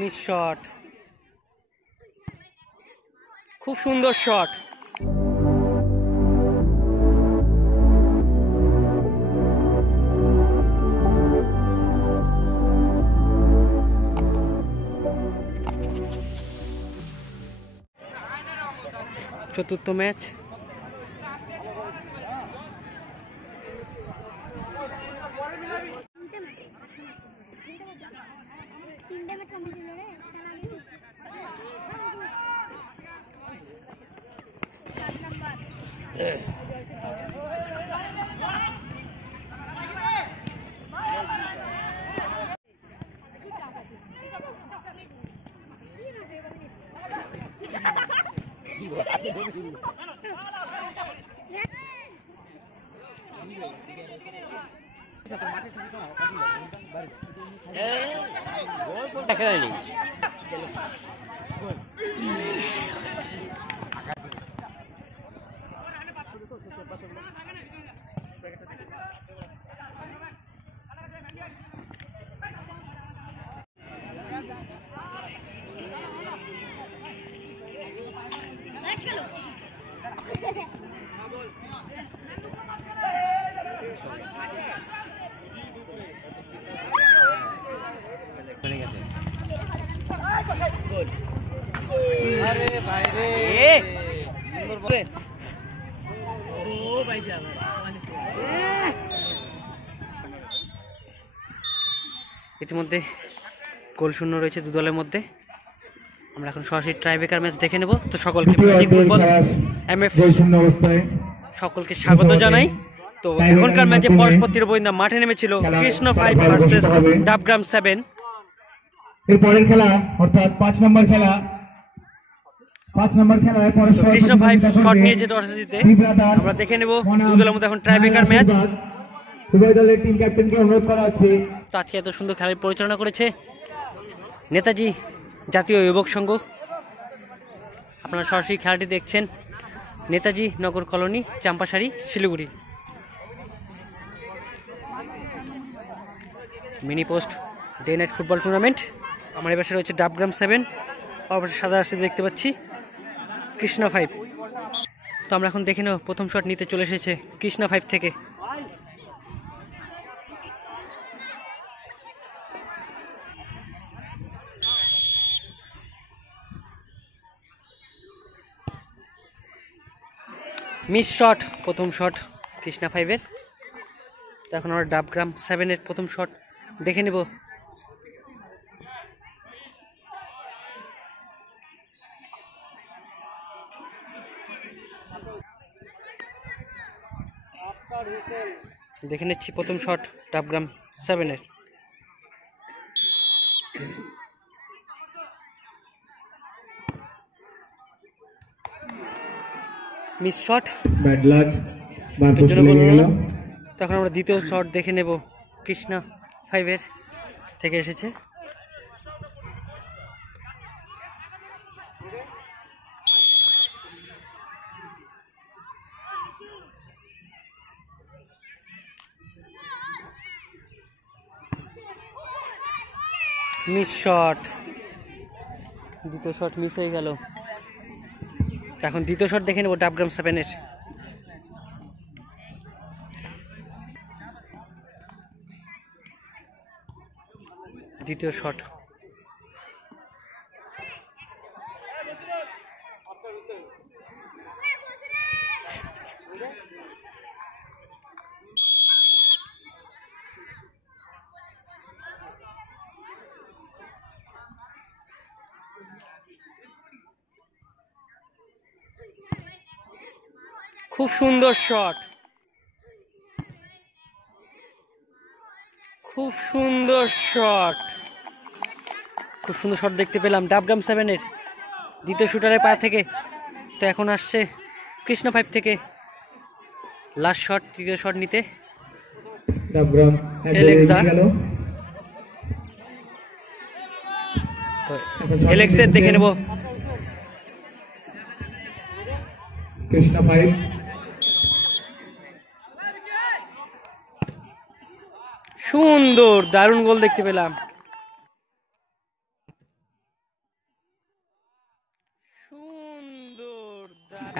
Miss shot, খুব সুন্দর shot. চতুর্থ ম্যাচ, ইতিমধ্যে গোল শূন্য রয়েছে দু দলের মধ্যে। আমরা এখন সরাসরি ট্রাইব্রেকার ম্যাচ দেখে নেব। তো সকলকে সকলকে স্বাগত জানাই। তো এখনকার ম্যাচে পরস্পতির বইন্দা মাঠে নেমেছিল কৃষ্ণ 5 ভার্সেস ডাবগ্রাম 7। এরপরের খেলা অর্থাৎ 5 নম্বর খেলা কৃষ্ণ 5 শট নিয়েছে টসে জিতে। আমরা দেখে নেব দু দলের মধ্যে এখন ট্রাইব্রেকার ম্যাচ। উভয় দলের টিম ক্যাপ্টেনকে অনুরোধ করা হচ্ছে। তো আজকে এত সুন্দর খেলার পরিচালনা করেছে নেতাজি জাতীয় যুবক সংঘ। আপনারা সরাসরি খেলাটি দেখছেন Netaji Nagar colony, Champasari, Siliguri. Mini post day night football tournament. আমার এবার রয়েছে ডাবগ্রাম 7, অবশ্যই সাদা আসতে দেখতে পাচ্ছি কৃষ্ণা 5। তো আমরা এখন দেখে নেব প্রথম শট নিতে চলে এসেছে কৃষ্ণা 5 থেকে। মিস শট, প্রথম শট কৃষ্ণা 5-এর। তো এখন আমরা ডাবগ্রাম 7-এর প্রথম শট দেখে নেব। দেখে নিচ্ছি প্রথম শট ডাবগ্রাম 7-এর। মিস শট, ব্যাড লাক, তখন আমরা দ্বিতীয় শট দেখে নেব কৃষ্ণা 5-এর থেকে এসেছে। মিস শট, দ্বিতীয় শট মিস হয়ে গেল। এখন দ্বিতীয় শট দেখে নেব ডাবগ্রাম 7-এর। দ্বিতীয় শট, খুব সুন্দর শট, খুব সুন্দর শট, খুব সুন্দর শট দেখতে পেলাম ডাবগ্রাম 7-এর দ্বিতীয় শুটারের পা থেকে। তো এখন আসছে কৃষ্ণ 5 থেকে লাস্ট শট, তৃতীয় শট নিতে এলেক্স দা। তো এলেক্সের দেখে নেব কৃষ্ণ 5। সুন্দর দারুণ গোল দেখতে পেলাম।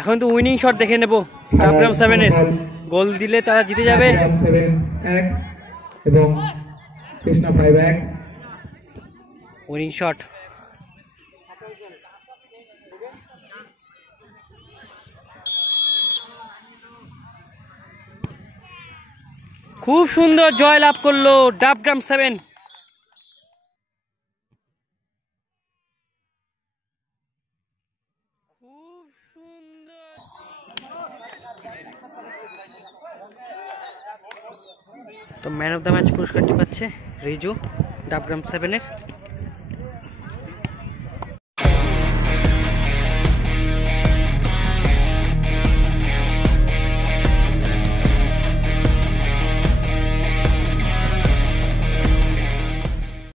এখন তো উইনিং শট দেখে নেব ডাবগ্রাম 7 এর। গোল দিলে তারা জিতে যাবে। ডাবগ্রাম 7 1 এবং কৃষ্ণা 5 1। Winning shot. খুব সুন্দর জয় লাভ করলো ডাবগ্রাম 7। খুব সুন্দর। তো ম্যান অফ দ্য ম্যাচ পুরস্কারটি পাচ্ছে রিজু ডাবগ্রাম 7 এর।